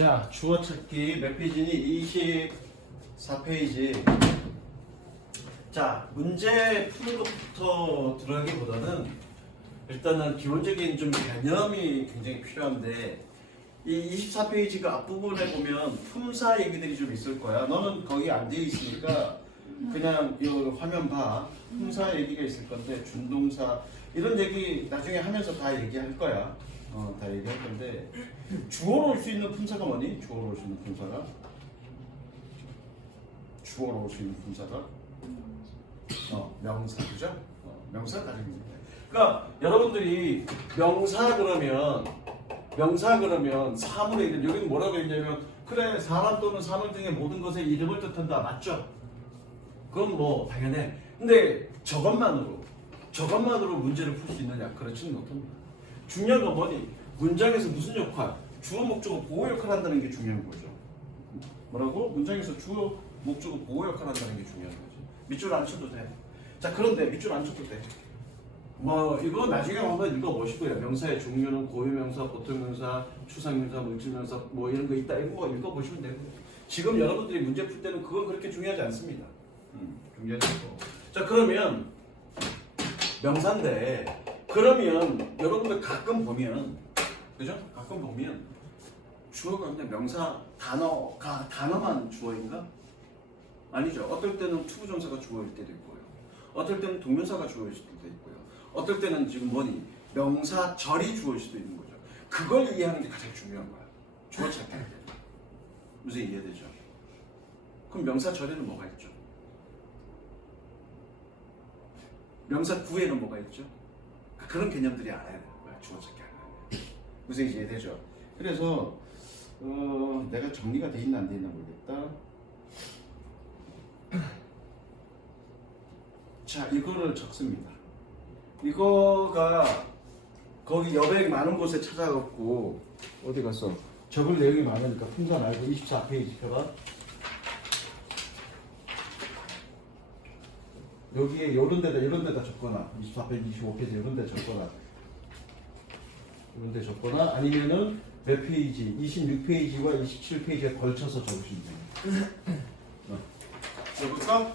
자, 주어 찾기 몇 페이지니? 24페이지. 자, 문제 푸는 것부터 들어가기보다는 일단은 기본적인 좀 개념이 굉장히 필요한데, 이 24페이지가 앞부분에 보면 품사 얘기들이 좀 있을 거야. 너는 거기 안 되어 있으니까 그냥 이 화면 봐. 품사 얘기가 있을 건데, 준동사 이런 얘기 나중에 하면서 다 얘기할 거야. 다 얘기할 건데, 주어로 올 수 있는 품사가 뭐니? 주어로 올 수 있는 품사가? 주어로 올 수 있는 품사가? 명사, 그죠? 명사 가지고 있는 거야. 그러니까 여러분들이 명사 그러면 사물의 이름, 여기는 뭐라고 했냐면, 그래, 사람 또는 사물 등의 모든 것의 이름을 뜻한다. 맞죠? 그건 뭐 당연해. 근데 저것만으로 문제를 풀 수 있느냐? 그렇지는 못합니다. 중요한 건 뭐니? 문장에서 무슨 역할? 주어, 목적어, 보호 역할을 한다는 게 중요한 거죠. 뭐라고? 문장에서 주어, 목적어, 보호 역할을 한다는 게 중요한 거죠. 밑줄 안 쳐도 돼. 자, 그런데 밑줄 안 쳐도 돼. 뭐 이거 나중에 한번 읽어보시고요. 명사의 종류는 고유명사, 보통명사, 추상명사, 물질명사 뭐 이런 거 있다. 이거 읽어보시면 되고. 지금 여러분들이 문제 풀 때는 그건 그렇게 중요하지 않습니다. 중요하지 않고. 자, 그러면 명사인데, 그러면 여러분들 가끔 보면, 그죠? 가끔 보면 주어가 그냥 명사 단어만 주어인가? 아니죠. 어떨 때는 투부정사가 주어일 때도 있고요. 어떨 때는 동명사가 주어일 수도 있고요. 어떨 때는 지금 뭐니? 명사절이 주어일 수도 있는 거죠. 그걸 이해하는 게 가장 중요한 거야. 주어 찾기 할 때. 무슨 이해되죠? 그럼 명사절에는 뭐가 있죠? 명사 구에는 뭐가 있죠? 그런 개념들이 알아야 되는 거야. 주어 찾기 하는 거야. 무슨 이해되죠? 그래서 내가 정리가 돼 있나 안 돼 있나 모르겠다. 자, 이거를 적습니다. 이거가 거기 여백 많은 곳에 찾아갖고 어디 갔어? 적을 내용이 많으니까 풍선 알고 24페이지 펴봐. 여기에 이런 데다 적거나 24페이지, 25페이지 이런 데 적거나 아니면은 몇 페이지, 26페이지와 27페이지에 걸쳐서 적으시면 돼요. 적을까?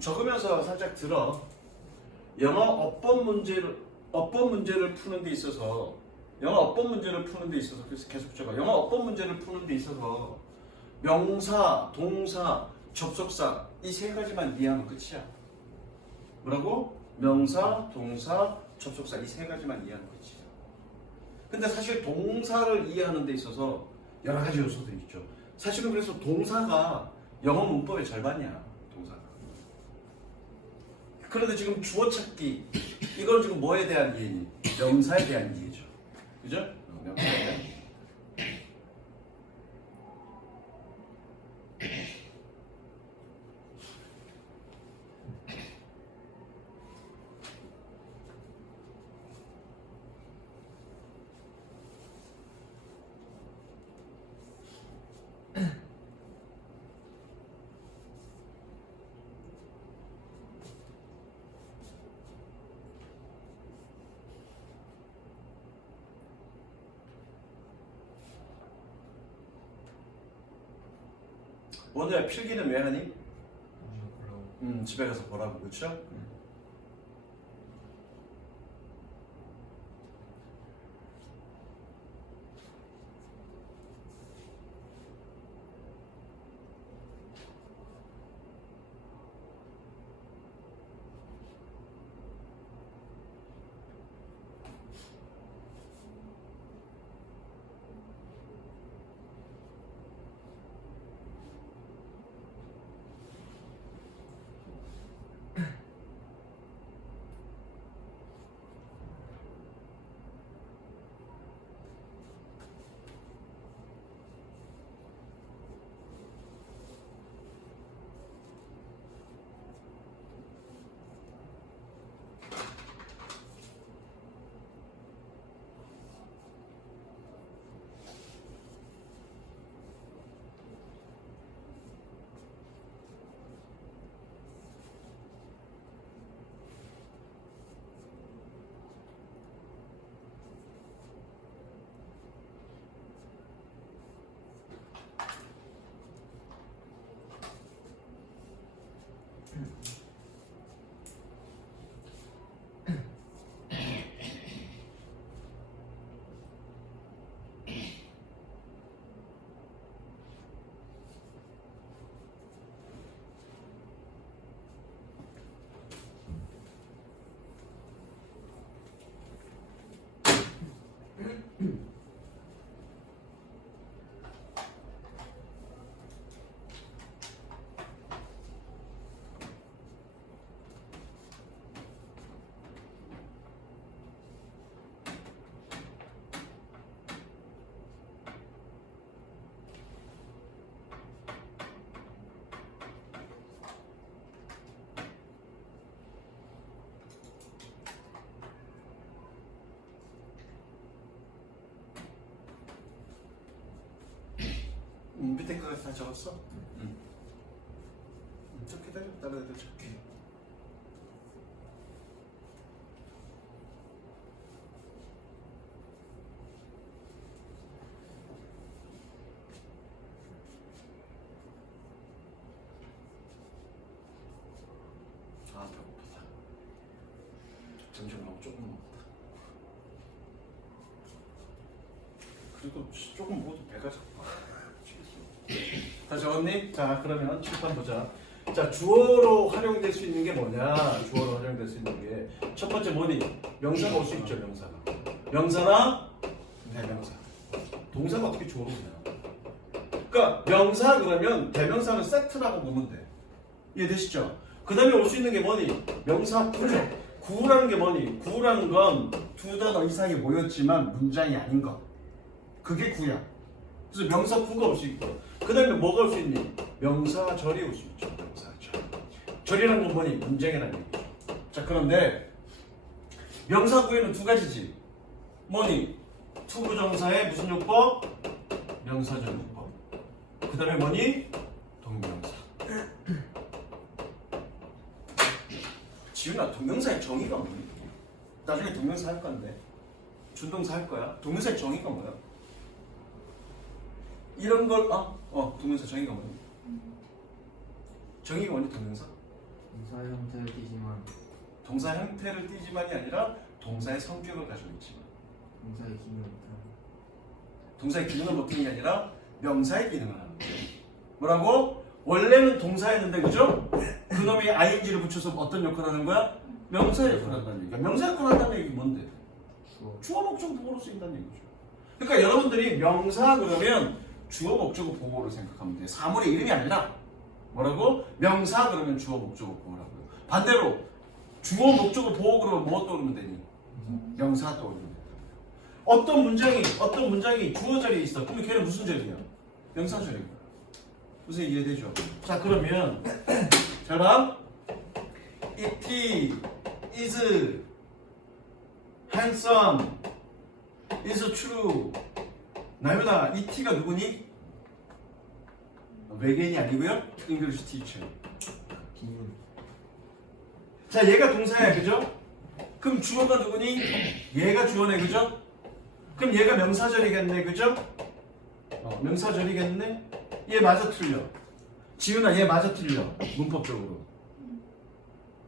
적으면서 살짝 들어. 영어 어법 문제를 푸는 데 있어서 그래서 계속 적어. 영어 어법 문제를 푸는 데 있어서 명사, 동사, 접속사 이 세 가지만 이해하면 끝이야. 뭐라고? 명사, 동사, 접속사 이 세 가지만 이해하면 끝이야. 근데 사실 동사를 이해하는 데 있어서 여러 가지 요소들이 있죠. 사실은 그래서 동사가 영어 문법의 절반이야. 그런데 지금 주어 찾기 이건 지금 뭐에 대한 이해니? 명사에 대한 이해죠. 그죠? 명사에 대한 이해. 오늘 필기는 왜 하니? 집에 가서 보라고, 그쵸? 여기까지 다 적었어? 응. 좀 기다려. 다른 애들 적게. 아, 배고프다. 점심 너무 조금 먹었다. 그래도 조금 먹어도 배가 작아. 다 적었니? 자, 그러면 칠판 보자. 자, 주어로 활용될 수 있는 게 뭐냐? 주어로 활용될 수 있는 게 첫 번째 뭐니? 명사가 올 수 있죠, 명사가. 명사나 대명사. 동사가 어떻게 주어로 오냐? 그러니까 명사 그러면 대명사는 세트라고 보면 돼. 이해되시죠? 그 다음에 올 수 있는 게 뭐니? 명사 구죠. 구라는 게 뭐니? 구라는 건 두 단어 이상이 모였지만 문장이 아닌 것. 그게 구야. 그래서 명사 구가 올 수 있고, 그 다음에 뭐가 올 수 있니? 명사절이 올 수 있죠. 명사절. 절이라는 건 뭐니? 문장이라는 얘기죠. 자, 그런데 명사 구에는 두 가지지. 뭐니? 투부정사의 무슨 요법? 명사절 요법. 그 다음에 뭐니? 동명사. 지훈아, 동명사의 정의가 뭐니? 나중에 동명사 할 건데. 준동사 할 거야. 동명사의 정의가 뭐야? 이런 걸, 동명사 정의가 뭐니? 정의가 뭐니, 동명사? 동사 형태를 띠지만 동사 형태를 띠지만이 아니라 동사의 성격을 가지고 있지만. 동사의 기능을 못하는. 동사의 기능을 못하는 게 아니라 명사의 기능을 하는 거예요. 뭐라고? 원래는 동사였는데, 그죠? 그놈이 ing를 붙여서 어떤 역할을 하는 거야? 명사의 역할을 한다는 얘기야. 명사 역할을 한다는 얘기 뭔데? 주어 목적 보호로 쓰인다는 얘기죠. 그러니까 여러분들이 명사 그러면 주어 목적어 보호를 생각하면 돼. 사물의 이름이 아니라 뭐라고? 명사 그러면 주어 목적어 보호라고요. 반대로 주어 목적어 보호 그러면 뭐 떠오르면 되니? 명사 떠오르면 돼. 어떤 문장이 주어 자리에 있어. 그러면 걔는 무슨 절이야? 명사 절인 거야. 무슨 이해되죠? 자, 그러면 잘 봐. It is handsome is true. 나윤아, 이 T가 누구니? 외계인이 아니고요. English teacher. 비문. 자, 얘가 동사야, 그죠? 그럼 주어가 누구니? 얘가 주어네, 그죠? 그럼 얘가 명사절이겠네, 그죠? 명사절이겠네? 얘 맞아 틀려. 지훈아, 얘 맞아 틀려. 문법적으로.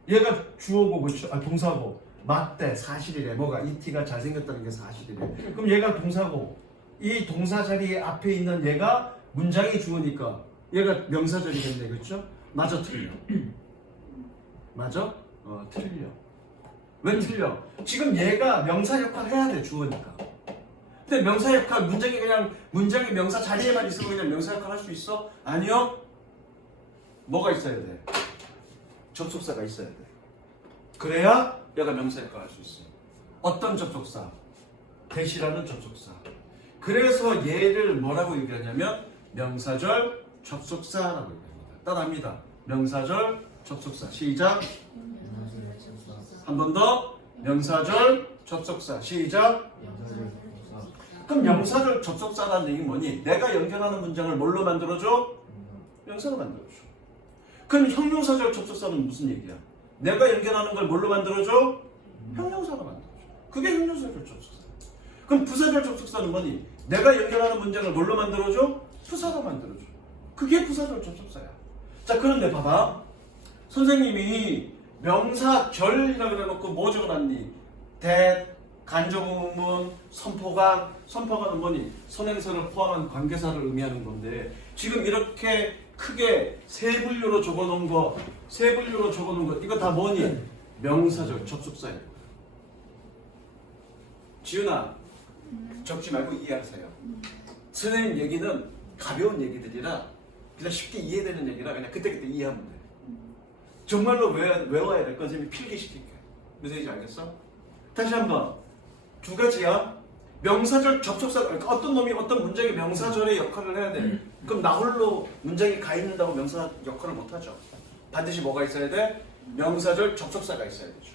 얘가 주어고, 그렇죠? 동사고. 맞대, 사실이래. 뭐가? 이 T가 잘생겼다는 게 사실이래. 그럼 얘가 동사고, 이 동사 자리에 앞에 있는 얘가 문장이 주어니까 얘가 명사절이겠네, 그렇죠? 맞아, 틀려. 맞아? 틀려. 왜 틀려? 지금 얘가 명사 역할 해야 돼, 주어니까. 근데 명사 역할, 문장이 명사 자리에만 있으면 그냥 명사 역할 할 수 있어? 아니요. 뭐가 있어야 돼? 접속사가 있어야 돼. 그래야 얘가 명사 역할 할 수 있어. 어떤 접속사? 대시라는 접속사. 그래서 얘를 뭐라고 얘기하냐면 명사절 접속사라고 얘기합니다. 따라합니다. 명사절 접속사. 시작. 한 번 더. 명사절 접속사. 시작. 그럼 명사절 접속사라는 얘기는 뭐니? 내가 연결하는 문장을 뭘로 만들어줘? 명사로 만들어줘. 그럼 형용사절 접속사는 무슨 얘기야? 내가 연결하는 걸 뭘로 만들어줘? 형용사로 만들어줘. 그게 형용사절 접속사. 그럼 부사절 접속사는 뭐니? 내가 연결하는 문장을 뭘로 만들어줘? 부사로 만들어줘. 그게 부사절 접속사야. 자, 그런데 봐봐. 선생님이 명사절이라 그래놓고 뭐 적어놨니? 간접의문, 선포관은 뭐니? 선행사를 포함한 관계사를 의미하는 건데 지금 이렇게 크게 세 분류로 적어놓은 거 이거 다 뭐니? 명사절 접속사예요. 지훈아, 적지 말고 이해하세요. 선생님 얘기는 가벼운 얘기들이라 그냥 쉽게 이해되는 얘기라 그냥 그때그때 이해하면 돼. 정말로 외워야 될 건 선생님이 필기시킬게. 무슨 얘기인지 알겠어? 다시 한번. 두 가지야. 명사절 접속사, 그러니까 어떤 놈이 어떤 문장이 명사절의 역할을 해야 돼. 그럼 나 홀로 문장이 가 있는다고 명사 역할을 못하죠. 반드시 뭐가 있어야 돼? 명사절 접속사가 있어야 되죠.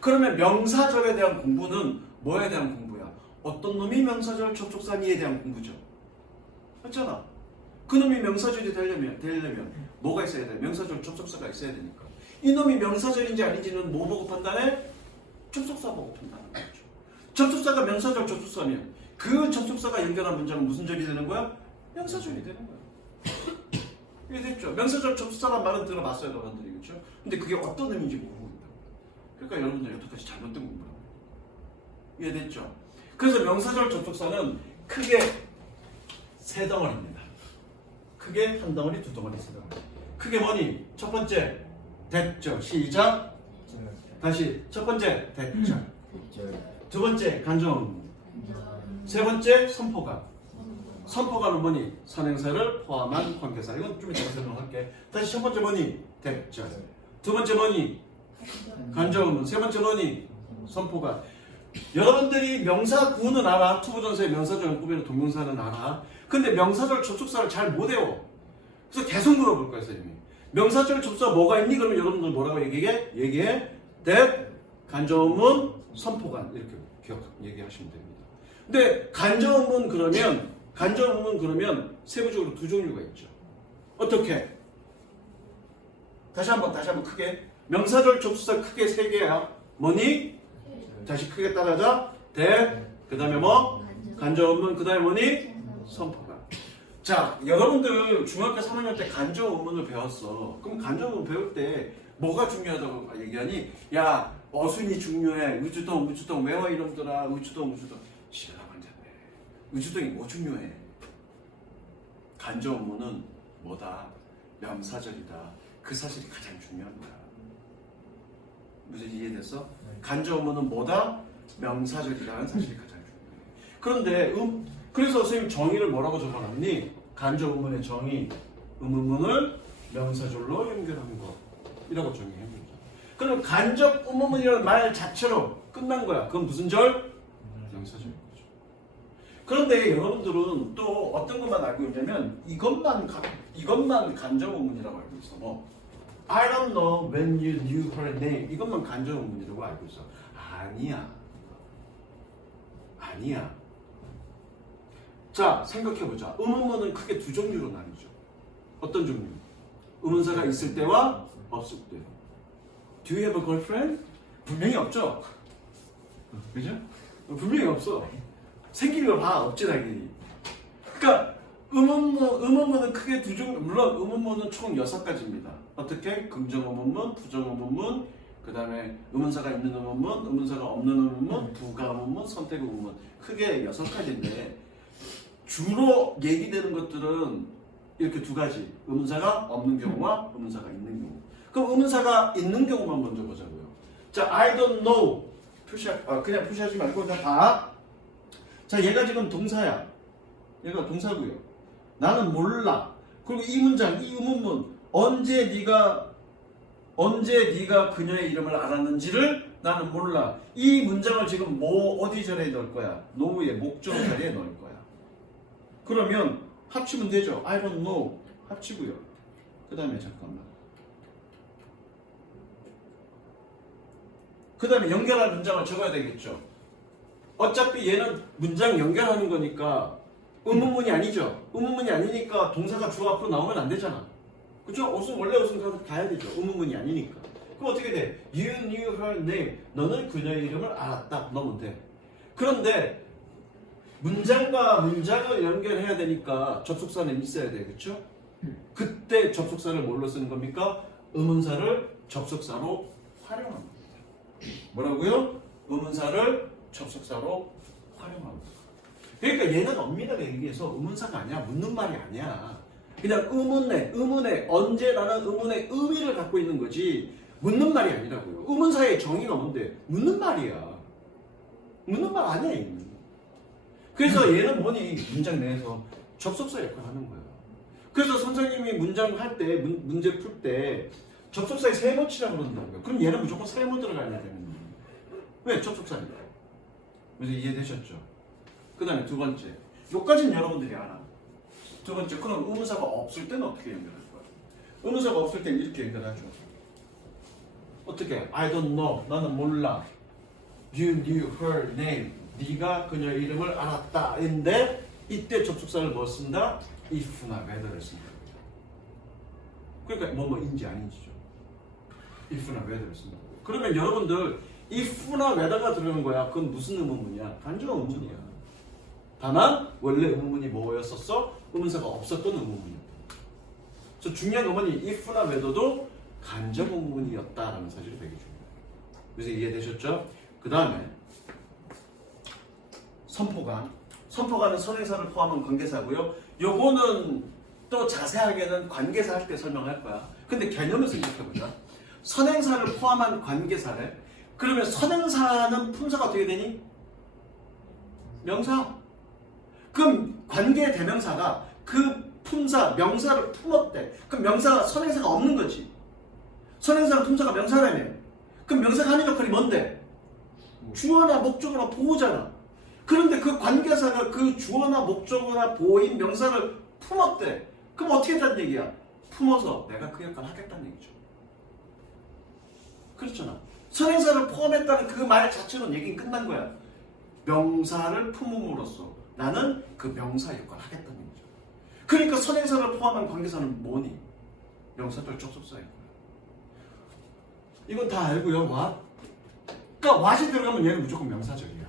그러면 명사절에 대한 공부는 뭐에 대한 공부야? 어떤 놈이 명사절 접속사니에 대한 공부죠. 맞잖아. 그놈이 명사절이 되려면 뭐가 있어야 돼? 명사절 접속사가 있어야 되니까. 이놈이 명사절인지 아닌지는 뭐 보고 판단해? 접속사 보고 판단하는 거죠. 접속사가 명사절 접속사면 그 접속사가 연결한 문장은 무슨 절이 되는 거야? 명사절이 되는 거야. 이해됐죠? 명사절 접속사란 말은 들어봤어요, 여러분들이. 그렇죠? 근데 그게 어떤 의미인지 모르고 있다. 그러니까 여러분들 여태까지 잘못된 공부라고. 이해됐죠? 그래서 명사절 접속사는 크게 세 덩어리입니다. 크게 한 덩어리, 두 덩어리, 세 덩어리. 크게 뭐니? 첫 번째, 대절. 시작. 다시 첫 번째, 대절. 두 번째, 간접. 세 번째, 선포가. 선포가는 뭐니? 선행사를 포함한 관계사. 이건 좀 이따 설명할게. 다시 첫 번째 뭐니? 대절. 두 번째 뭐니? 간접은. 세 번째 뭐니? 선포가. 여러분들이 명사 구는 알아. 투부정사의 명사절 연구변의 동명사는 알아. 근데 명사절 접속사를 잘 못 외워. 그래서 계속 물어볼 거예요, 선생님이. 명사절 접속사 뭐가 있니? 그러면 여러분들 뭐라고 얘기해? that, 간접문, 선포관. 이렇게 얘기하시면 됩니다. 근데 간접문 그러면 세부적으로 두 종류가 있죠. 어떻게? 다시 한번 크게. 명사절 접속사 크게 세 개야. 뭐니? 다시 크게 따라하자. that, 그 다음에 뭐? 간접문, 그 다음에 뭐니? 선포관. 자, 여러분들 중학교 3학년 때 간접문을 배웠어. 그럼 간접문 배울 때 뭐가 중요하다고 얘기하니? 야, 어순이 중요해. 우주동 외워 이놈들아. 우주동. 시간 안 잡네. 우주동이 뭐 중요해? 간접문은 뭐다? 명사절이다. 그 사실이 가장 중요한 거야. 무슨 이해됐어? 간접문은 뭐다? 명사절이라는 사실이 가장 중요해. 그런데 그래서 선생님 정의를 뭐라고 적어놨니? 간접문의 정의, 의문문을 명사절로 연결하는 것이라고 정의해봅니다. 그럼 간접 의문문이라는 말 자체로 끝난 거야. 그건 무슨 절? 명사절인 거죠. 그런데 여러분들은 또 어떤 것만 알고 있냐면 이것만 간접 의문이라고 알고 있어. 뭐 I don't know when you knew her name. 이것만 간접 의문이라고 알고 있어. 아니야. 자, 생각해보자. 의문문은 크게 두 종류로 나뉘죠. 어떤 종류? 의문사가 있을 때와 없을 때. Do you have a girlfriend? 분명히 없죠? 그죠? 분명히 없어. 생기면 봐. 없지, 당연히. 그러니까 의문문은 크게 두 종류. 물론 의문문은 총 6가지입니다. 어떻게? 긍정 의문문, 부정 의문문, 그 다음에 의문사가 있는 의문문, 의문사가 없는 의문문, 부가 의문문, 선택 의문문. 크게 6가지인데 주로 얘기되는 것들은 이렇게 두 가지. 의문사가 없는 경우와 의문사가 있는 경우. 그럼 의문사가 있는 경우만 먼저 보자고요. 자, I don't know. 그냥 표시하지 말고 그냥 봐. 자, 얘가 지금 동사야. 얘가 동사고요. 나는 몰라. 그리고 이 문장, 이 의문문 언제 네가 그녀의 이름을 알았는지를 나는 몰라. 이 문장을 지금 어디 절에 넣을 거야? know의 목적 자리에 넣을 거야. 그러면 합치면 되죠. I don't know. 합치고요. 그 다음에 잠깐만. 그 다음에 연결할 문장을 적어야 되겠죠. 어차피 얘는 문장 연결하는 거니까 의문문이 아니죠. 의문문이 아니니까 동사가 주어 앞으로 나오면 안 되잖아. 그죠? 원래 어순 가야 되죠. 의문문이 아니니까. 그럼 어떻게 돼? You knew her name. 너는 그녀의 이름을 알았다. 넣으면 돼. 그런데 문장과 문장을 연결해야 되니까 접속사는 있어야 돼. 그렇죠? 그때 접속사를 뭘로 쓰는 겁니까? 의문사를 접속사로 활용합니다. 뭐라고요? 의문사를 접속사로 활용합니다. 그러니까 얘는 엄밀하게 얘기해서 의문사가 아니야. 묻는 말이 아니야. 그냥 의문에 언제라는 의문의 의미를 갖고 있는 거지 묻는 말이 아니라고요. 의문사의 정의가 뭔데? 묻는 말이야. 묻는 말 아니야, 이는. 그래서 얘는 뭐니? 문장 내에서 접속사 역할을 하는 거예요. 그래서 선생님이 문장 할 때, 문제 풀 때 접속사에 세모 치라고 그러는다고요. 그럼 얘는 무조건 세모 들어가야 되는 거예요. 왜? 접속사니까. 그래서 이해되셨죠? 그 다음에 두 번째. 요까지는 여러분들이 알아. 두 번째, 그럼 의문사가 없을 때는 어떻게 연결할 거야? 의문사가 없을 때는 이렇게 연결하죠. 어떻게? I don't know. 나는 몰라. You knew her name. 네가 그녀의 이름을 알았다. 인데 이때 접속사를 뭐 쓴다? if나 whether를 쓴 겁니다. 그러니까 뭐뭐인지 아닌지죠. if나 whether를 쓴 거고. 그러면 여러분들 if나 whether가 들어오는 거야. 그건 무슨 의문문이야? 간접 의문문이야. 다만 원래 의문문이 뭐였었어? 의문사가 없었던 의문문이야. 그래서 중요한 의문이 if나 whether도 간접 의문문이었다라는 사실이 되게 중요해요. 그래서 이해되셨죠? 그 다음에 선포관. 선포관은 선행사를 포함한 관계사고요. 요거는 또 자세하게는 관계사 할 때 설명할 거야. 근데 개념을 생각해보자. 선행사를 포함한 관계사래. 그러면 선행사는 품사가 어떻게 되니? 명사. 그럼 관계 대명사가 그 품사, 명사를 품었대. 그럼 명사가 선행사가 없는 거지. 선행사랑 품사가 명사라며. 그럼 명사가 하는 역할이 뭔데? 주어나 목적어나 보호잖아. 그런데 그 관계사가 그 주어나 목적어나 보호인 명사를 품었대. 그럼 어떻게 했다는 얘기야? 품어서 내가 그 역할을 하겠다는 얘기죠. 그렇잖아. 선행사를 포함했다는 그 말 자체로는 얘기는 끝난 거야. 명사를 품음으로써 나는 그 명사 역할을 하겠다는 얘기죠. 그러니까 선행사를 포함한 관계사는 뭐니? 명사절 접속사인 거야. 이건 다 알고요. what? 그러니까 what이 들어가면 얘는 무조건 명사절이야.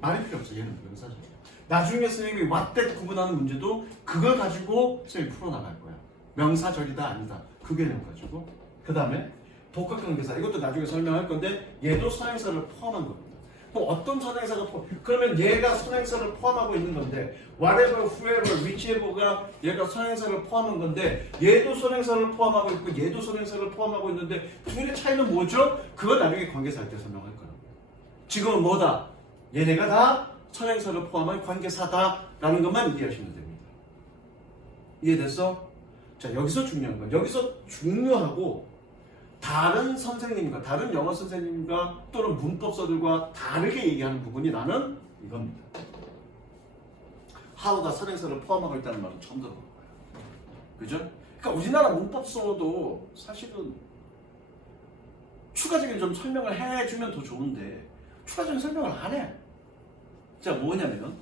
말이 필요 없어. 얘는 명사절이야. 나중에 선생님이 what that 구분하는 문제도 그걸 가지고 선생님이 풀어나갈 거야. 명사절이다 아니다. 그 개념 가지고. 그 다음에 복합관계사. 이것도 나중에 설명할 건데 얘도 선행사를 포함한 겁니다. 뭐 어떤 선행사가 그러면 얘가 선행사를 포함하고 있는 건데 whatever, whoever, whichever가 얘가 선행사를 포함한 건데 얘도 선행사를 포함하고 있고 얘도 선행사를 포함하고 있는데 둘의 차이는 뭐죠? 그걸 나중에 관계사 할 때 설명할 거야. 지금은 뭐다? 얘네가 다 선행사를 포함한 관계사다라는 것만 이해하시면 됩니다. 이해됐어? 자, 여기서 중요한 건 여기서 중요하고 다른 선생님과 다른 영어 선생님과 또는 문법서들과 다르게 얘기하는 부분이 나는 이겁니다. how가 선행사를 포함하고 있다는 말은 처음 들어본 거예요. 그죠? 그러니까 우리나라 문법서도 사실은 추가적인 좀 설명을 해주면 더 좋은데 추가적인 설명을 안 해. 자, 뭐냐면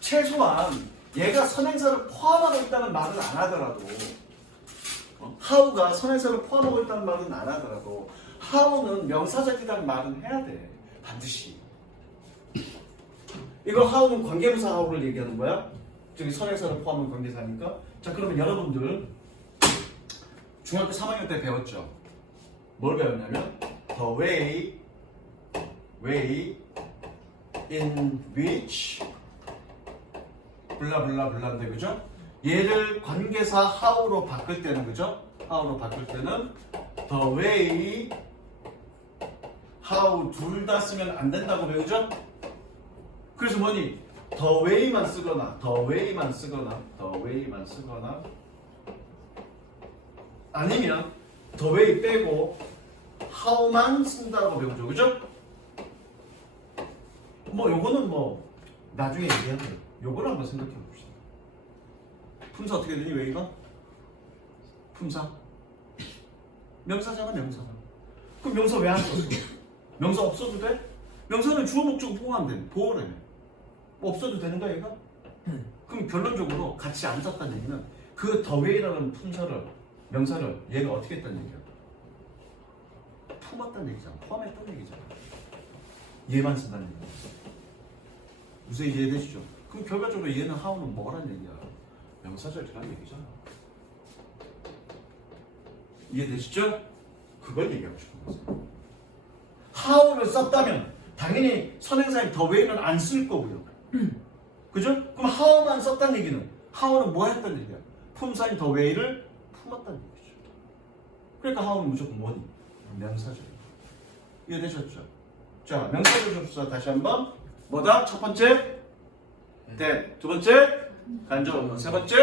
최소한 얘가 선행사를 포함하고 있다는 말은 안 하더라도 how가 선행사를 포함하고 있다는 말은 안 하더라도 how는 명사절이라는 말은 해야 돼. 반드시. 이거 how는 관계부사 how를 얘기하는 거야. 저기 선행사를 포함한 관계사니까. 자, 그러면 여러분들 중학교 3학년 때 배웠죠? 뭘 배웠냐면 the way in which 블라블라블라인데 그죠? 얘를 관계사 how로 바꿀 때는 그죠? how로 바꿀 때는 the way how 둘 다 쓰면 안 된다고 배우죠? 그래서 뭐니? the way만 쓰거나 아니면 the way 빼고 how만 쓴다고 배우죠. 그죠? 뭐 요거는 뭐 나중에 얘기하면 요걸 한번 생각해 봅시다. 품사 어떻게 되니? way가? 품사? 명사잖아, 명사가. 그럼 명사 왜 안 썼어? 명사 없어도 돼? 명사는 주어 목적어 포함된 보호라며. 뭐 없어도 되는 거야 얘가? 그럼 결론적으로 같이 안 썼다는 얘기는 그 the way라는 품사를 명사를 얘가 어떻게 했다는 얘기야? 품었다는 얘기잖아. 포함했다는 얘기잖아. 얘만 쓴다는 얘기야. 무슨 이해되시죠? 그럼 결과적으로 얘는 how는 뭐란 얘기야? 명사절이란 얘기잖아. 이해되시죠? 그걸 얘기하고 싶은 거죠. how를 썼다면 당연히 선행사인 the way는 안 쓸 거고요. 그죠? 그럼 how만 썼다는 얘기는 how는 뭐 했다는 얘기야? 품사인 the way를 품었다는 얘기죠. 그러니까 how는 무조건 뭐니? 명사절. 이해되셨죠? 자, 명사절 접수사 다시 한번 뭐다? 첫 번째 that, 두 번째 간접어문, 세 번째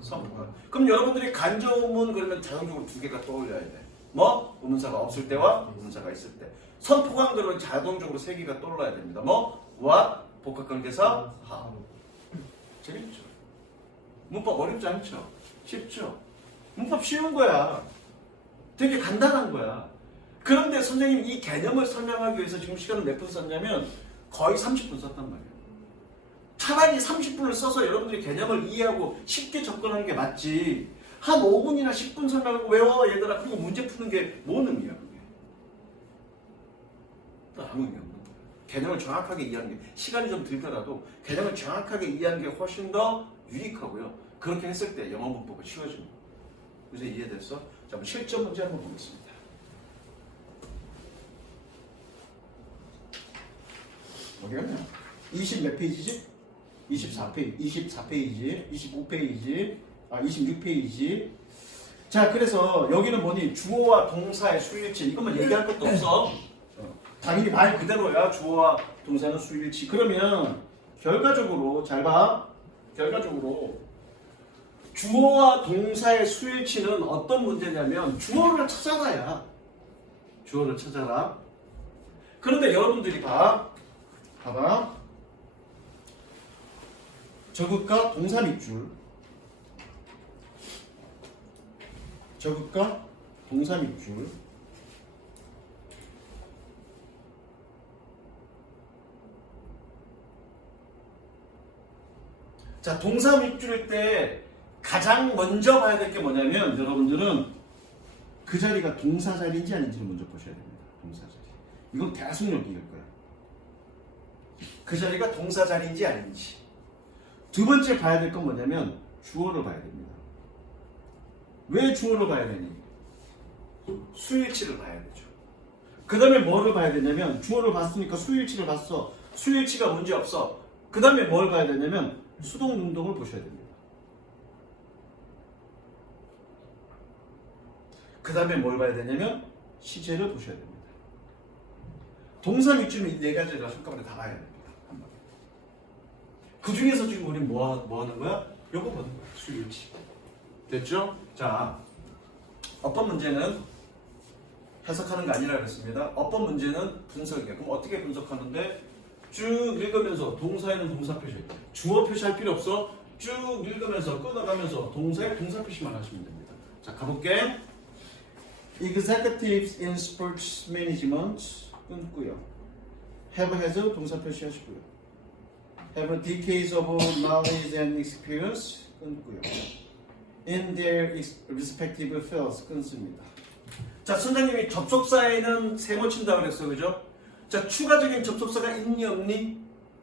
선포관. 그럼 여러분들이 간접어문 그러면 자동적으로 두 개가 떠올려야 돼. 뭐? 의문사가 없을 때와 의문사가 있을 때. 선포관 그러면 자동적으로 세 개가 떠올라야 됩니다. 뭐? what, 복합관계사, how. 재밌죠? 문법 어렵지 않죠? 쉽죠? 문법 쉬운 거야. 되게 간단한 거야. 그런데 선생님 이 개념을 설명하기 위해서 지금 시간을 몇 분 썼냐면 거의 30분 썼단 말이에요. 차라리 30분을 써서 여러분들이 개념을 이해하고 쉽게 접근하는 게 맞지. 한 5분이나 10분 설명하고 외워 얘들아 그리고 문제 푸는 게 뭔 의미야 그게. 아무 의미 없는 거야. 개념을 정확하게 이해하는 게 시간이 좀 들더라도 개념을 정확하게 이해하는 게 훨씬 더 유익하고요. 그렇게 했을 때 영어 문법이 쉬워집니다. 그래서 이해됐어? 자, 한번 실전 문제 한번 보겠습니다. 뭐겠냐? 20 몇 페이지지? 24페이지, 25페이지, 26페이지. 자, 그래서 여기는 뭐니? 주어와 동사의 수일치. 이것만 얘기할 것도 없어. 당연히 말 그대로야. 주어와 동사는 수일치. 그러면 결과적으로 잘 봐. 결과적으로 주어와 동사의 수일치는 어떤 문제냐면 주어를 찾아라야. 주어를 찾아라. 그런데 여러분들이 봐봐. 적극과 동사 밑줄. 적극과 동사 밑줄. 자, 동사 밑줄일 때 가장 먼저 봐야 될 게 뭐냐면 여러분들은 그 자리가 동사 자리인지 아닌지를 먼저 보셔야 됩니다. 동사 자리. 이건 계속 여기일 거야. 그 자리가 동사 자리인지 아닌지. 두 번째 봐야 될 건 뭐냐면 주어를 봐야 됩니다. 왜 주어를 봐야 되니? 수일치를 봐야 되죠. 그 다음에 뭐를 봐야 되냐면 주어를 봤으니까 수일치를 봤어. 수일치가 문제 없어. 그 다음에 뭘 봐야 되냐면 수동 능동을 보셔야 됩니다. 그 다음에 뭘 봐야 되냐면 시제를 보셔야 됩니다. 동사 밑줄은 이 네 가지를 한꺼번에 다 봐야 됩니다. 그 중에서 지금 우리 뭐 하는 거야? 요거 보는 거야. 수일치. 됐죠? 자, 어법 문제는 해석하는 게 아니라 그랬습니다. 어법 문제는 분석이에요. 그럼 어떻게 분석하는데? 쭉 읽으면서 동사에는 동사 표시. 주어 표시할 필요 없어. 쭉 읽으면서 끊어가면서 동사에 동사 표시만 하시면 됩니다. 자, 가볼게. Executives in Sports Management 끊고요. Have has 동사 표시하시고요. Have decades of knowledge and experience 끊고요. In their respective fields 끊습니다. 자, 선생님이 접속사에는 세모 친다 그랬어, 그죠? 자, 추가적인 접속사가 있니 없니?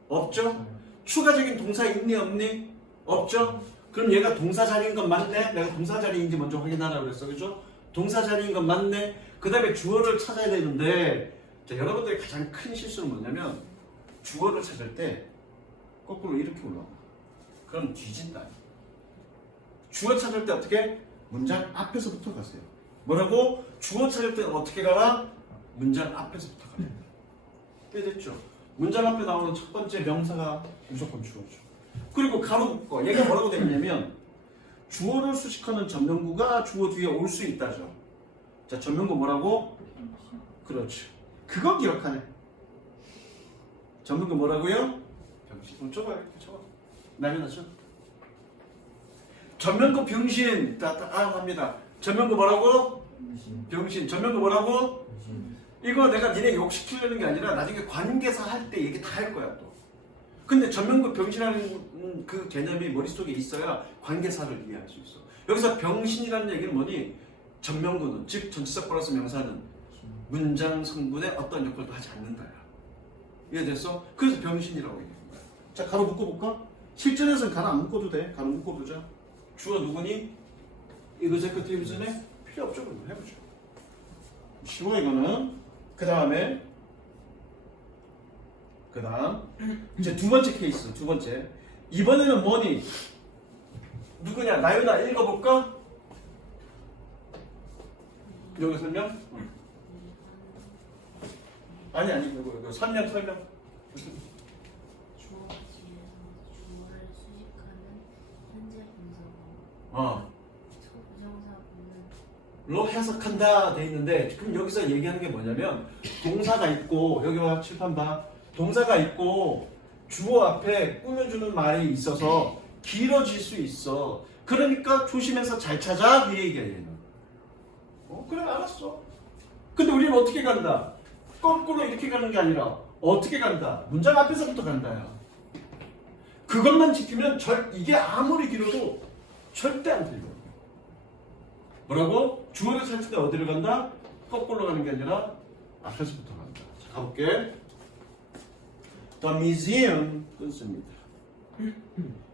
없죠? 추가적인 동사 있니 없니? 없죠? 그럼 얘가 동사 자리인 건 맞네? 내가 동사 자리인지 먼저 확인하라고 그랬어, 그죠? 동사 자리인 건 맞네? 그 다음에 주어를 찾아야 되는데, 자, 여러분들이 가장 큰 실수는 뭐냐면 주어를 찾을 때 거꾸로 이렇게 올라가. 그럼 뒤진다. 주어 찾을 때 어떻게? 문장 앞에서부터 가세요. 뭐라고? 주어 찾을 때는 어떻게 가라? 문장 앞에서부터 가야 돼. 이해됐죠? 문장 앞에 나오는 첫 번째 명사가 무조건 주어죠. 그리고 가로 묶어. 얘가 뭐라고 되어 있냐면 주어를 수식하는 전명구가 주어 뒤에 올 수 있다죠. 자, 전명구 뭐라고? 그렇죠. 그거 기억하네. 전명구 뭐라고요? 병신. 쳐봐, 이렇게 쳐봐. 나면하죠. 전명구 병신. 합니다. 전명구 뭐라고? 병신. 전명구 뭐라고? 이거 내가 니네 욕시키려는 게 아니라 나중에 관계사 할 때 얘기 다 할 거야 또. 근데 전명구 병신이라는 그 개념이 머릿속에 있어야 관계사를 이해할 수 있어. 여기서 병신이라는 얘기는 뭐니? 전명구는 즉 전치사 플러스 명사는 문장 성분에 어떤 역할도 하지 않는다야. 이해됐어? 그래서 병신이라고 얘기하는 거야. 자, 가로 묶어볼까? 실전에서는 가로 안 묶어도 돼. 가로 묶어보자. 주어 누구니? executives네? 필요 없죠. 그럼 해보죠. 쉬워 이거는. 그 다음 이제 두 번째 케이스. 두 번째. 이번에는 뭐니? 누구냐? 나윤아 읽어볼까? 여기 설명? 아니 이거 설명. 주어 뒤에서 주어를 수식하는 현재 분사고 부정사구는 로 해석한다 돼 있는데 그럼 여기서 얘기하는 게 뭐냐면 동사가 있고 여기 봐 칠판 봐 동사가 있고 주어 앞에 꾸며주는 말이 있어서 길어질 수 있어. 그러니까 조심해서 잘 찾아 그 얘기야 얘는. 그래 알았어. 근데 우리는 어떻게 간다? 거꾸로 이렇게 가는 게 아니라 어떻게 간다? 문장 앞에서부터 간다야. 그것만 지키면 이게 아무리 길어도 절대 안 틀려. 뭐라고? 주어를 찾을 때 어디를 간다? 거꾸로 가는 게 아니라 앞에서부터 간다. 자, 가볼게. The museum 끊습니다.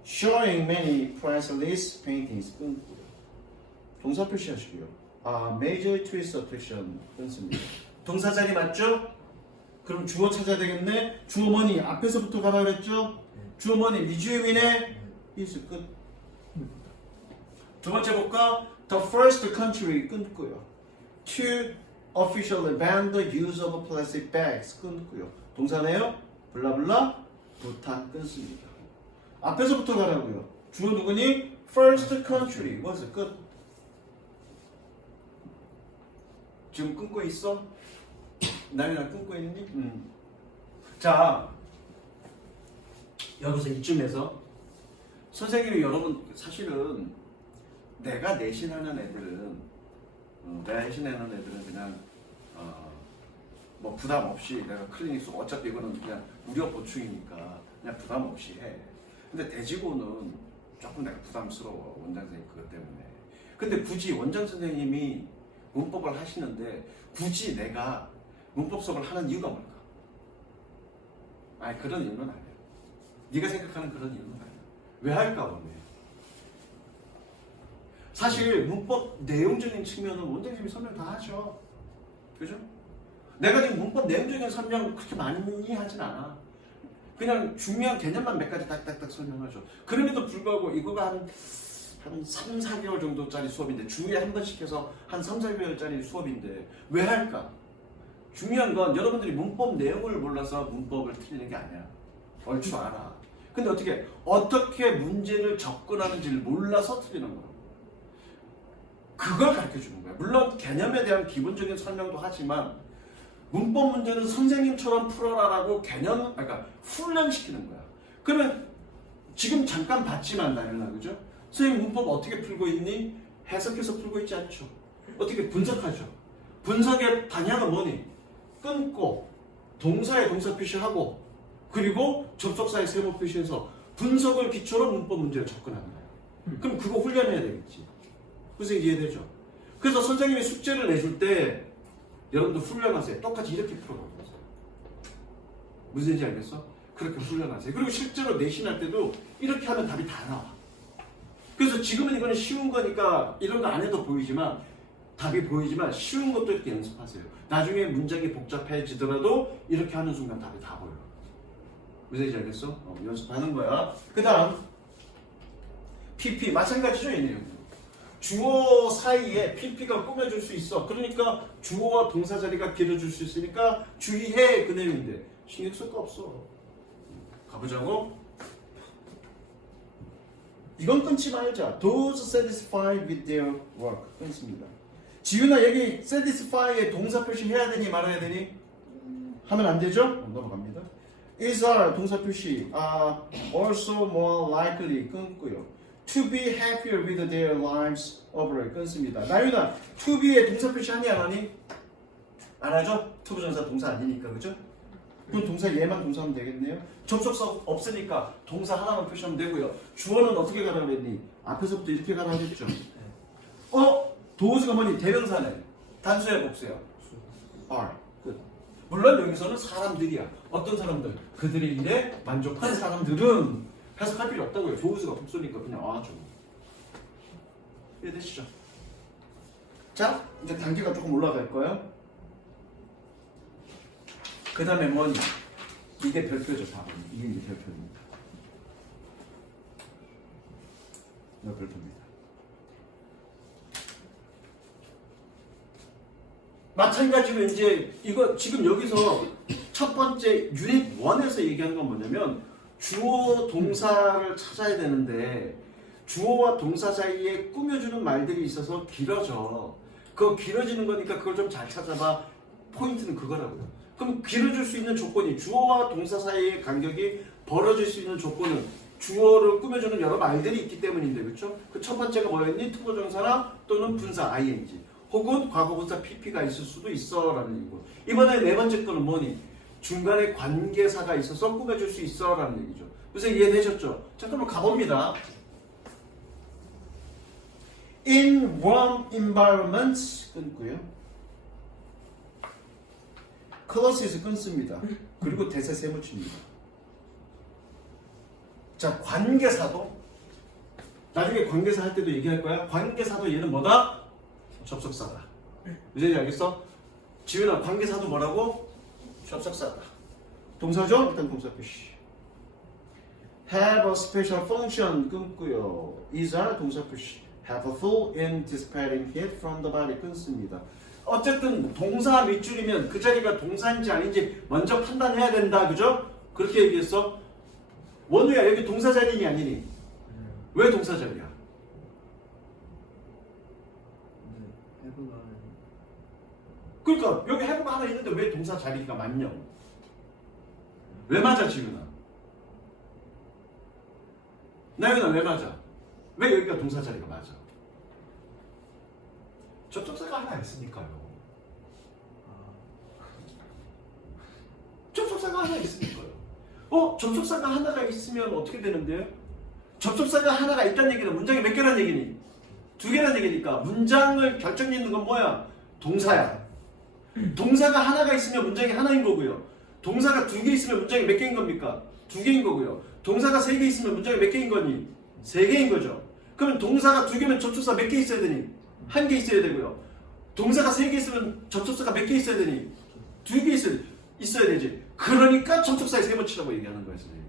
Showing many priceless paintings 끊고요. 동사 표시하시고요. Major tourist attraction 끊습니다. 동사 자리 맞죠? 그럼 주어 찾아야 되겠네. 주어 뭐니? 앞에서부터 가라 그랬죠? 주어 뭐니? 미주임이네. is 끝. 두 번째 볼까? The first country 끊고요. To officially ban the use of plastic bags 끊고요. 동사네요. 블라블라 부탁 끊습니다. 앞에서부터 가라고요. 주어 누구니? First country was 끝. 지금 끊고 있어? 나이나 끊고 있니? 자, 여기서 이쯤에서 선생님이 여러분 사실은 내가 내신하는 애들은 그냥 뭐 부담 없이 내가 클리닉 수 어차피 이거는 그냥 무료 보충이니까 그냥 부담 없이 해. 근데 대지고는 조금 내가 부담스러워 원장 선생님 그것 때문에. 근데 굳이 원장 선생님이 문법을 하시는데 굳이 내가 문법 수업을 하는 이유가 뭘까? 아니 그런 이유는 아니야. 네가 생각하는 그런 이유는 아니야. 왜 할까 보네. 사실 문법 내용적인 측면은 원장님이 설명 다 하셔. 그죠? 내가 지금 문법 내용적인 설명 그렇게 많이 하진 않아. 그냥 중요한 개념만 몇 가지 딱딱딱 설명하죠. 그럼에도 불구하고 이거가 한 3, 4개월 정도짜리 수업인데 주에 한 번씩 해서 한 3, 4개월짜리 수업인데 왜 할까? 중요한 건 여러분들이 문법 내용을 몰라서 문법을 틀리는 게 아니야. 얼추 알아. 근데 어떻게 문제를 접근하는지를 몰라서 틀리는 거야. 그걸 가르쳐주는 거야. 물론 개념에 대한 기본적인 설명도 하지만 문법 문제는 선생님처럼 풀어라라고 그러니까 훈련시키는 거야. 그러면 지금 잠깐 봤지만 나연아, 그죠? 선생님 문법 어떻게 풀고 있니? 해석해서 풀고 있지 않죠. 어떻게 분석하죠. 분석의 방향은 뭐니? 끊고 동사에 동사 표시하고 그리고 접속사에 세모 표시해서 분석을 기초로 문법 문제를 접근하는 거야. 그럼 그거 훈련해야 되겠지. 그래서 이해되죠? 그래서 선생님이 숙제를 내줄 때 여러분도 훈련하세요. 똑같이 이렇게 풀어보세요. 무슨 얘기인지 알겠어? 그렇게 훈련하세요. 그리고 실제로 내신할 때도 이렇게 하면 답이 다 나와. 그래서 지금은 이거는 쉬운 거니까 이런 거 안 해도 보이지만 답이 보이지만 쉬운 것도 이렇게 연습하세요. 나중에 문장이 복잡해지더라도 이렇게 하는 순간 답이 다 보여. 무슨 얘기인지 알겠어? 연습하는 거야. 그 다음 PP 마찬가지죠. 이 내용. 주어 사이에 PP가 꾸며줄 수 있어. 그러니까 주어와 동사 자리가 길어질 수 있으니까 주의해. 그 내용인데 신경 쓸 거 없어. 가보자고. 이건 끊지 말자. Those satisfied with their work. 끊습니다. 지윤아 여기 satisfy에 동사 표시 해야 되니 말아야 되니? 하면 안 되죠? 넘어갑니다. is are 동사 표시 also more likely 끊고요. to be happier with their lives overall 끊습니다. 나윤아 to be에 동사 표시 하니 안 하니? 안 하죠? 투부정사 동사 아니니까 그죠? 그럼 동사 얘만 동사하면 되겠네요. 접속사 없으니까 동사 하나만 표시하면 되고요. 주어는 어떻게 가라 그랬니? 앞에서부터 이렇게 가라 하겠죠. 도우즈가 뭐니? 대명사네. 단수의 복수야. are. 끝. 물론 여기서는 사람들이야. 어떤 사람들? 그들의 일에 만족한 사람들은 해석할 필요 없다고요. 도우즈가 복수니까 그냥 좀. 이해되시죠? 자, 이제 단계가 조금 올라갈 거예요. 그 다음에 뭐니? 이게 별표죠, 답은. 이게 이제 별표입니다. 이거 별표입니다. 마찬가지로 이제 이거 지금 여기서 첫 번째 유닛 1에서 얘기하는 건 뭐냐면 주어 동사를 찾아야 되는데 주어와 동사 사이에 꾸며주는 말들이 있어서 길어져. 그거 길어지는 거니까 그걸 좀 잘 찾아봐. 포인트는 그거라고요. 그럼 길어질 수 있는 조건이 주어와 동사 사이의 간격이 벌어질 수 있는 조건은 주어를 꾸며주는 여러 말들이 있기 때문인데 그렇죠? 그 첫 번째가 뭐였니? 투부정사나 또는 분사 ing 혹은 과거분사 pp가 있을 수도 있어 라는 얘기고 이번에 네 번째 거는 뭐니? 중간에 관계사가 있어서 꾸며줄 수 있어 라는 얘기죠. 그래서 이해되셨죠? 자, 그럼 가봅니다. In warm environments 끊고요. clauses 끊습니다. 그리고 대세 세무칩니다. 자, 관계사도 나중에 관계사 할 때도 얘기할 거야. 관계사도 얘는 뭐다? 접속사다. 이제 알겠어? 지훈아, 관계사도 뭐라고? 접속사다. 동사죠? 일단 동사 표시. have a special function 끊고요. isR 동사 표시. have a full in dissipating heat from the body 끊습니다. 어쨌든 동사 밑줄이면 그 자리가 동사인지 아닌지 먼저 판단해야 된다. 그죠? 그렇게 얘기했어. 원우야, 여기 동사 자리니 아니니? 왜 동사 자리야? 근데 해부가 그러니까 여기 have가 하나 있는데 왜 동사 자리가 맞냐고. 왜 맞아, 지훈아? 나연아, 왜 맞아? 왜 여기가 동사 자리가 맞아? 접속사가 하나 있으니까요. 접속사가 하나 있으니까요. 접속사가 하나가 있으면 어떻게 되는데요? 접속사가 하나가 있다는 얘기는 문장이 몇 개란 얘기니? 2개란 얘기니까 문장을 결정짓는 건 뭐야? 동사야. 동사가 하나가 있으면 문장이 하나인 거고요. 동사가 2개 있으면 문장이 몇 개인 겁니까? 2개인 거고요. 동사가 3개 있으면 문장이 몇 개인 거니? 3개인 거죠. 그러면 동사가 2개면 접속사 몇 개 있어야 되니? 1개 있어야 되고요. 동사가 3개 있으면 접속사가 몇 개 있어야 되니? 2개 있어야 되지. 그러니까 접속사의 세모치라고 얘기하는 거예요, 선생님.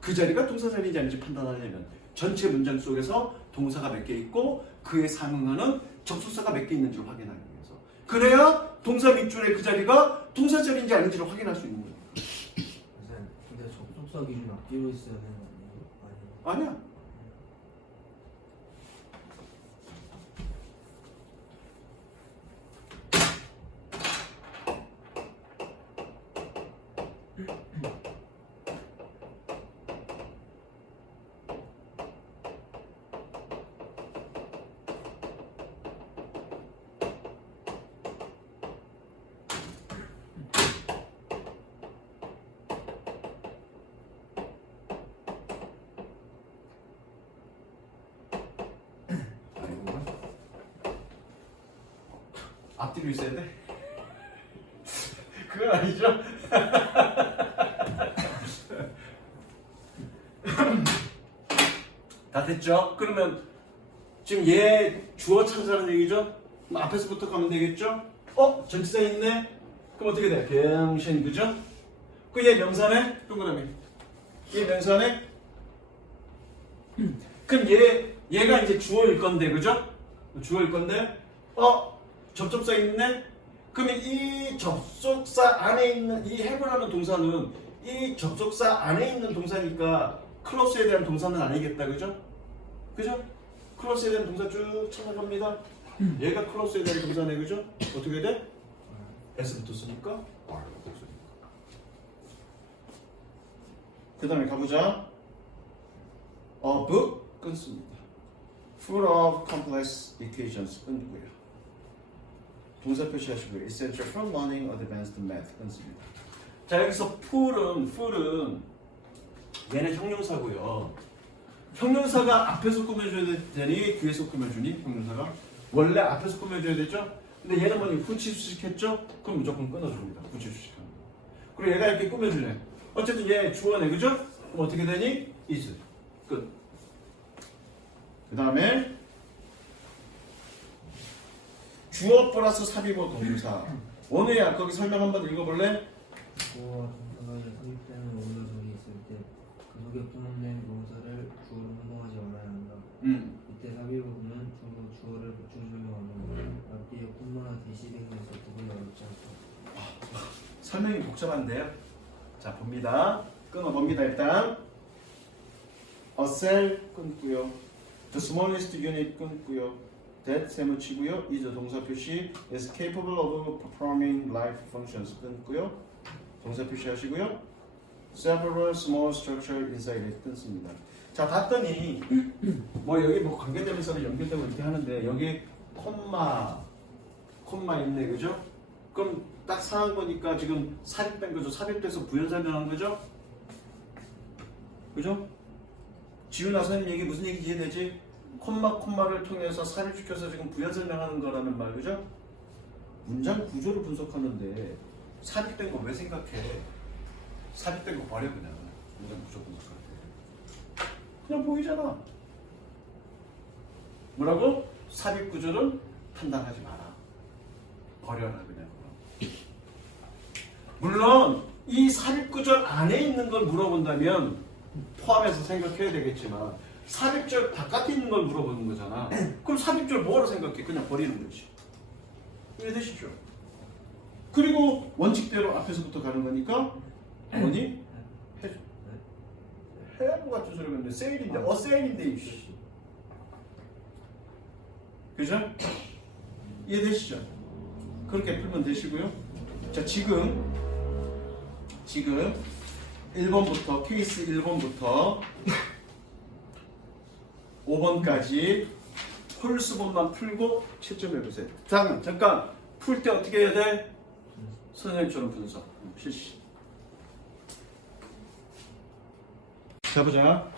그 자리가 동사 자리인지 아닌지 판단하려면 전체 문장 속에서 동사가 몇 개 있고 그에 상응하는 접속사가 몇 개 있는지를 확인하기 위해서. 그래야 동사 밑줄에 그 자리가 동사 자리인지 아닌지를 확인할 수 있는 거예요. 선생님, 근데 접속사 기준 앞뒤로 있어야 되는 거 아니에요? 아니야. 앞뒤로 있어야 돼? 그건 아니죠? 다 됐죠? 그러면 지금 얘 주어 찾으라는 얘기죠? 그럼 앞에서부터 가면 되겠죠? 전치사 있네? 그럼 어떻게 돼? 병신, 그죠? 그 얘 명사네? 동그라미. 얘 명사네? 그럼 얘가 이제 주어일 건데, 그죠? 주어일 건데, 접속사 있네? 그러면 이 접속사 안에 있는 이 have라는 동사는 이 접속사 안에 있는 동사니까 클로스에 대한 동사는 아니겠다, 그죠? 그죠? 클로스에 대한 동사 쭉 찾아갑니다. 얘가 클로스에 대한 동사네, 그죠? 어떻게 돼? S 붙었으니까 그 다음에 가보자. A book 끊습니다. Full of complex equations 끊고요. 동사 표시하시고요. Essential for learning advanced math 끊습니다. 자, 여기서 full은 얘는 형용사고요. 형용사가 앞에서 꾸며줘야 되니 뒤에서 꾸며주니? 형용사가 원래 앞에서 꾸며줘야 되죠? 근데 얘는 뭐니? 후치수식했죠? 그럼 무조건 끊어줍니다. 후치수식하는 거. 그리고 얘가 이렇게 꾸며주네. 어쨌든 얘 주어네, 그죠? 그럼 어떻게 되니? is. 끝. 그 다음에 주어 플러스 삽입어 동사. 원우야, 거기 설명 한번 읽어볼래? 주어와 동사가 삽입되는 원어 적이 있을 때 그 속에 포함된 동사를 주어로 혼동하지 말아야 한다. 이때 삽입 부분은 주로 주어를 붙여주려 하는 앞뒤에 콤마나 대시된 것에서 구분이 어렵지 않다. 설명이 복잡한데요. 자, 봅니다. 끊어봅니다. 일단 A cell 끊고요. The smallest unit 끊고요. That 세무치고요. is 동사 표시 is capable of performing life functions 끊고요. 동사 표시하시고요. Several small structure inside it 끊습니다. 자, 봤더니 뭐 여기 뭐 관계대명사로 연결되고 이렇게 하는데 여기 콤마 있네, 그죠? 그럼 딱 상한 거니까 지금 삽입된 거죠. 삽입돼서 부연 설명한 거죠. 그죠? 지훈아 선생님 얘기 무슨 얘기 이해되지? 콤마를 통해서 삽입시켜서 지금 부연 설명하는 거라는 말, 그죠? 문장 구조를 분석하는데 삽입된 거 왜 생각해? 삽입된 거 버려 그냥. 문장 구조 분석할 때 그냥 보이잖아. 뭐라고? 삽입 구조를 판단하지 마라. 버려라 그냥. 물론 이 삽입 구조 안에 있는 걸 물어본다면 포함해서 생각해야 되겠지만 삽입절 바깥에 있는 걸 물어보는 거잖아. 그럼 삽입절 뭐라고 생각해? 그냥 버리는 거지. 이해되시죠? 그리고 원칙대로 앞에서부터 가는 거니까 뭐니? 해줘. 해보 같은 소리가 있는데 세일인데 세일인데 이씨. 그죠? 이해되시죠? 그렇게 풀면 되시고요. 자, 지금 1번부터 케이스 1번부터 5번까지 홀수본만 풀고 채점해 보세요. 잠깐 풀 때 어떻게 해야 돼? 선생님처럼 분석. 실시. 자 보자.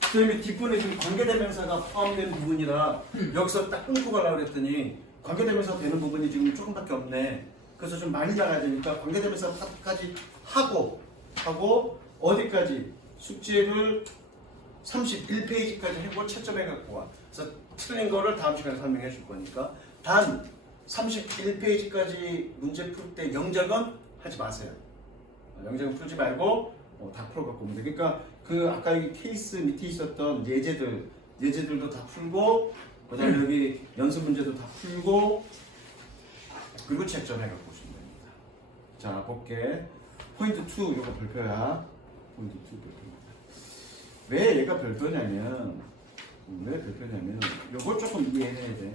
선생님이 뒷분에 지금 관계대명사가 포함된 부분이라 여기서 딱 끊고 가려고 그랬더니 관계대명사 되는 부분이 지금 조금밖에 없네. 그래서 좀 많이 나가야 되니까 관계대명사 파트까지 하고 어디까지? 숙제를 31페이지까지 해고 채점해 갖고 와. 그래서 틀린 거를 다음 시간에 설명해 줄 거니까 단 31페이지까지 문제 풀 때 영작은 하지 마세요. 영작은 풀지 말고 다 풀어 갖고 오면 돼. 그러니까 그 아까 여기 케이스 밑에 있었던 예제들도 다 풀고 그다음에 여기 연습 문제도 다 풀고 그리고 채점해 갖고 오시면 됩니다. 자, 볼게. 포인트 2 이거 별표야. 포인트 2 별표입니다. 왜 얘가 별표냐면 요걸 조금 이해해야 돼.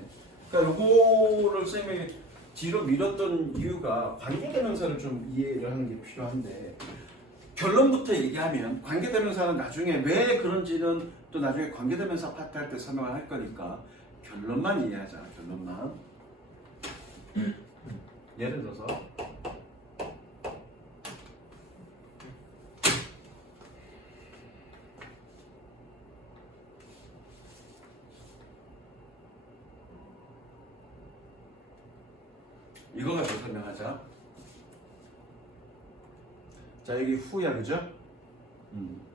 그러니까 요거를 선생님이 뒤로 밀었던 이유가 관계대명사를 좀 이해를 하는 게 필요한데 결론부터 얘기하면 관계대명사는 나중에 왜 그런지는 또 나중에 관계대명사 파트 할 때 설명을 할 거니까 결론만 이해하자. 결론만. 예를 들어서 이거 가지고 설명하자. 자, 여기 후야, 그죠?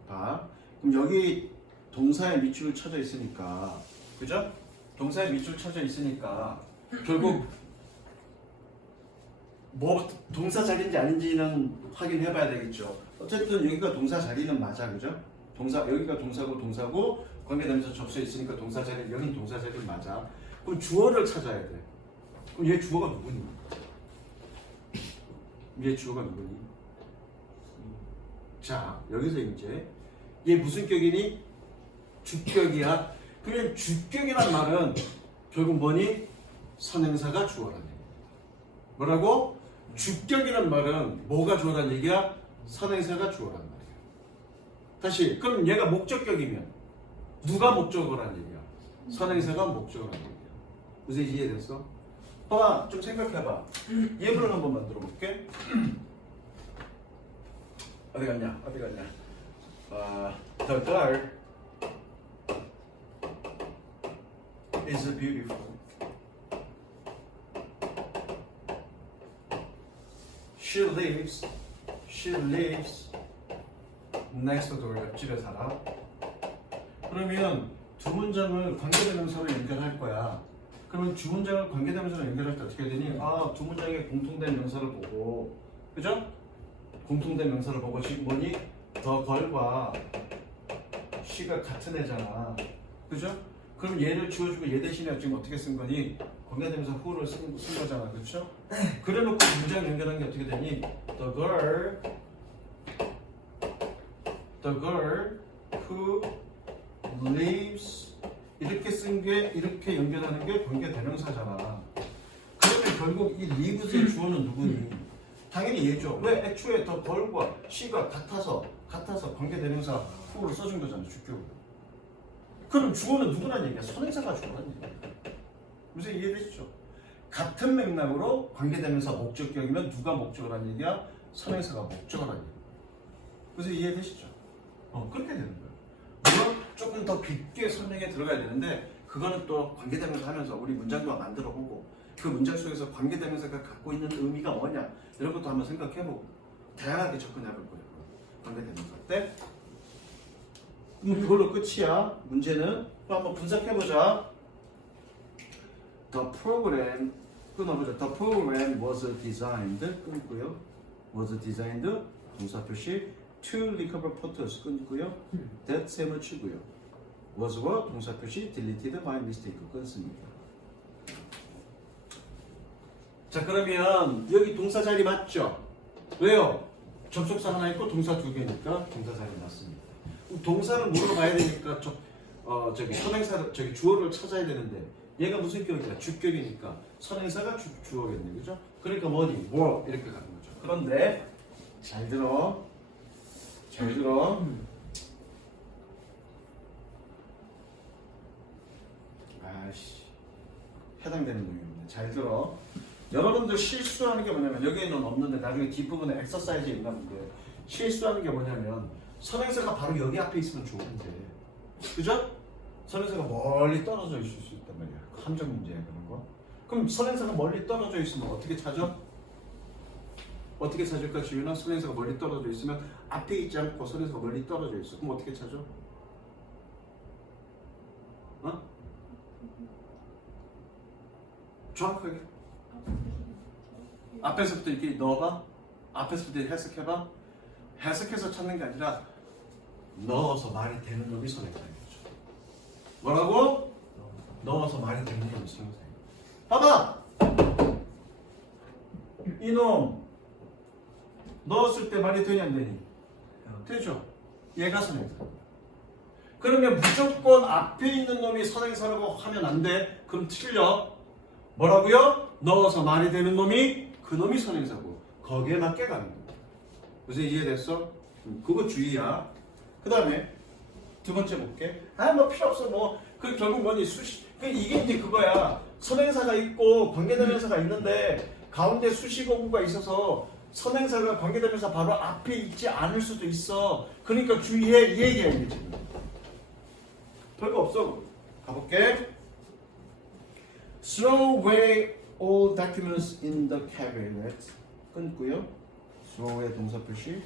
봐. 그럼 여기 동사에 밑줄 쳐져 있으니까, 그죠? 동사에 밑줄 쳐져 있으니까 결국 뭐 동사 자리인지 아닌지는 확인해 봐야 되겠죠. 어쨌든 여기가 동사 자리는 맞아, 그죠? 여기가 동사고 관계대명사 접수해 있으니까 동사 자리, 여긴 동사 자리는 맞아. 그럼 주어를 찾아야 돼. 그럼 얘 주어가 누구니? 얘 주어가 누구니? 자, 여기서 이제 얘 무슨 격이니? 주격이야. 그러면 주격이란 말은 결국 뭐니? 선행사가 주어라는 얘기야. 뭐라고? 주격이란 말은 뭐가 주어라는 얘기야? 선행사가 주어라는 말이야. 다시, 그럼 얘가 목적격이면 누가 목적어라는 얘기야? 선행사가 목적어라는 얘기야. 무슨 이해됐어? 봐봐, 좀 생각해봐. 예문을 한번 만들어 볼게. 어디 갔냐? The girl is beautiful. She lives next door. 옆집에 살아. 그러면 두 문장을 관계대명사로 연결할 거야. 그러면 주 문장을 관계대명사로 연결할 때 어떻게 되니? 두 문장의 공통된 명사를 보고, 그죠? 공통된 명사를 보고 지금 뭐니? 더 걸과 she가 같은 애잖아, 그죠? 그럼 얘를 지워주고 얘 대신에 지금 어떻게 쓴 거니? 관계대명사 who를 쓴 거잖아, 그렇죠? 그래놓고 문장 연결한 게 어떻게 되니? The girl who lives 이렇게 쓴 게 이렇게 연결하는 게 관계대명사잖아. 그러면 결국 이 lives의 주어는 누구니? 당연히 얘죠. 왜? 애초에 더 걸과 she가 같아서 관계대명사 who를 써준 거잖아, 주격으로. 그럼 주어는 누구란 얘기야? 선행사가 주어란 얘기야. 무슨 이해되시죠? 같은 맥락으로 관계대명사 목적격이면 누가 목적을 한 얘기야? 선행사가 목적을 한 얘기야. 그래서 이해되시죠? 그렇게 되는 거예요. 물론 조금 더 깊게 설명에 들어가야 되는데 그거는 또 관계대명사 하면서 우리 문장도 만들어보고 그 문장 속에서 관계대명사가 갖고 있는 의미가 뭐냐 이런 것도 한번 생각해보고 다양하게 접근해볼 거예요. 관계대명사 때. 그럼 그걸로 끝이야. 문제는 또 한번 분석해보자. The program 끊어보자. The program was designed 끊고요. was designed 동사 표시 to recover photos 끊고요. that 셈을 치고요. was와 동사 표시 deleted by mistake 끊습니다. 자 그러면 여기 동사 자리 맞죠? 왜요? 접속사 하나 있고 동사 두 개니까 동사 자리 맞습니다. 동사는 뭐로 봐야 되니까 저기 선행사 저기 주어를 찾아야 되는데 얘가 무슨 격이야? 주격이니까 선행사가 주어겠네, 그죠? 그러니까 뭐니? 뭐 이렇게 가는 거죠. 그런데 잘 들어. 아씨 해당되는 놈이네. 잘 들어. 여러분들 실수하는 게 뭐냐면 여기에는 없는데 나중에 뒷부분에 엑서사이즈에 있나 본데 실수하는 게 뭐냐면 선행사가 바로 여기 앞에 있으면 좋은데 그죠? 선행사가 멀리 떨어져 있을 수 있단 말이야. 함정 문제야 그런 거. 그럼 선행사가 멀리 떨어져 있으면 어떻게 찾아? 어떻게 찾을까 지윤아? 선행사가 멀리 떨어져 있으면 앞에 있지 않고 선행사가 멀리 떨어져 있어. 그럼 어떻게 찾아? 정확하게 앞에서부터 이렇게 넣어봐. 앞에서부터 해석해봐. 해석해서 찾는 게 아니라 넣어서 말이 되는 놈이 선행사인 거죠. 뭐라고? 넣어서 말이 되는 놈이 선행사인 거죠. 봐봐! 이놈 넣었을 때 말이 되냐 안 되니? 되죠. 얘가 선행사. 그러면 무조건 앞에 있는 놈이 선행사라고 하면 안 돼. 그럼 틀려. 뭐라고요? 넣어서 말이 되는 놈이 그 놈이 선행사고 거기에 맞게 가는 거야. 무슨 이해됐어? 그거 주의야. 그 다음에 두 번째 볼게. 뭐 필요 없어. 그 결국 뭐니? 이게 이제 그거야. 선행사가 있고 관계대명사가 있는데 가운데 수식어구가 있어서 선행사가 관계대명사 바로 앞에 있지 않을 수도 있어. 그러니까 주의해. 이 얘기야 이게 지금. 별거 없어. 가볼게. Throw away all documents in the cabinet. 끊고요. throw의 동사 표시,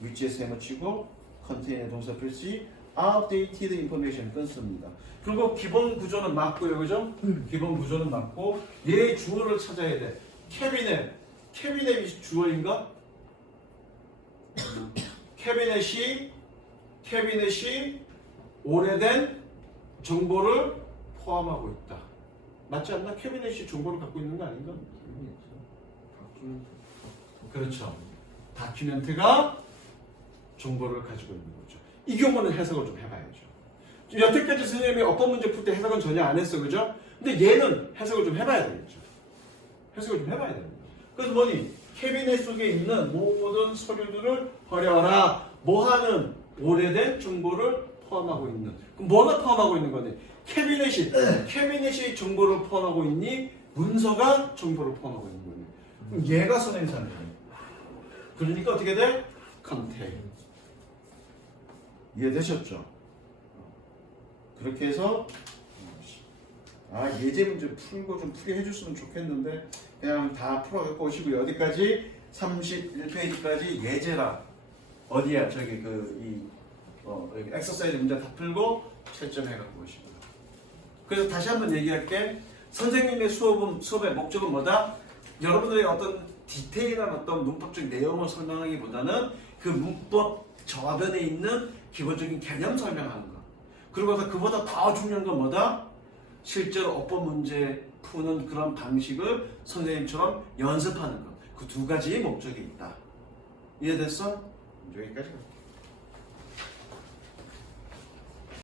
위치에 셈을 치고, contain의 동사 표시, outdated information 끊습니다. 그리고 기본 구조는 맞고요, 그죠? 기본 구조는 맞고, 얘 주어를 찾아야 돼. 캐비넷이 주어인가? 캐비넷이 오래된 정보를 포함하고 있다. 맞지 않나? 캐비넷이 정보를 갖고 있는 거 아닌가? 그렇죠. 다큐멘트가 정보를 가지고 있는 거죠. 이 경우는 해석을 좀 해봐야죠. 여태까지 선생님이 어떤 문제 풀 때 해석은 전혀 안 했어, 그죠? 근데 얘는 해석을 좀 해봐야 되겠죠. 해석을 좀 해봐야 됩니다. 그래서 뭐니? 캐비넷 속에 있는 모든 서류들을 버려라. 뭐하는? 오래된 정보를 포함하고 있는. 그럼 뭐가 포함하고 있는 거니? 캐비넷이 정보를 포함하고 있니? 문서가 정보를 포함하고 있는 거니? 그럼 얘가 선행사네. 그러니까 어떻게 돼? contain. 이해되셨죠? 그렇게 해서 예제 문제 풀고 좀 풀게 해줬으면 좋겠는데 그냥 다 풀어갖고 오시고요. 어디까지? 31페이지까지 예제라. 어디야? 저기 여기 엑서사이즈 문제 다 풀고 채점해갖고 오시고요. 그래서 다시 한번 얘기할게. 선생님의 수업의 목적은 뭐다? 여러분들의 어떤 디테일한 어떤 문법적 내용을 설명하기보다는 그 문법 저변에 있는 기본적인 개념 설명하는 거. 그리고 그보다 더 중요한 건 뭐다? 실제로 어법 문제 푸는 그런 방식을 선생님처럼 연습하는 것. 그 두 가지의 목적이 있다. 이해됐어? 여기까지 갈게요.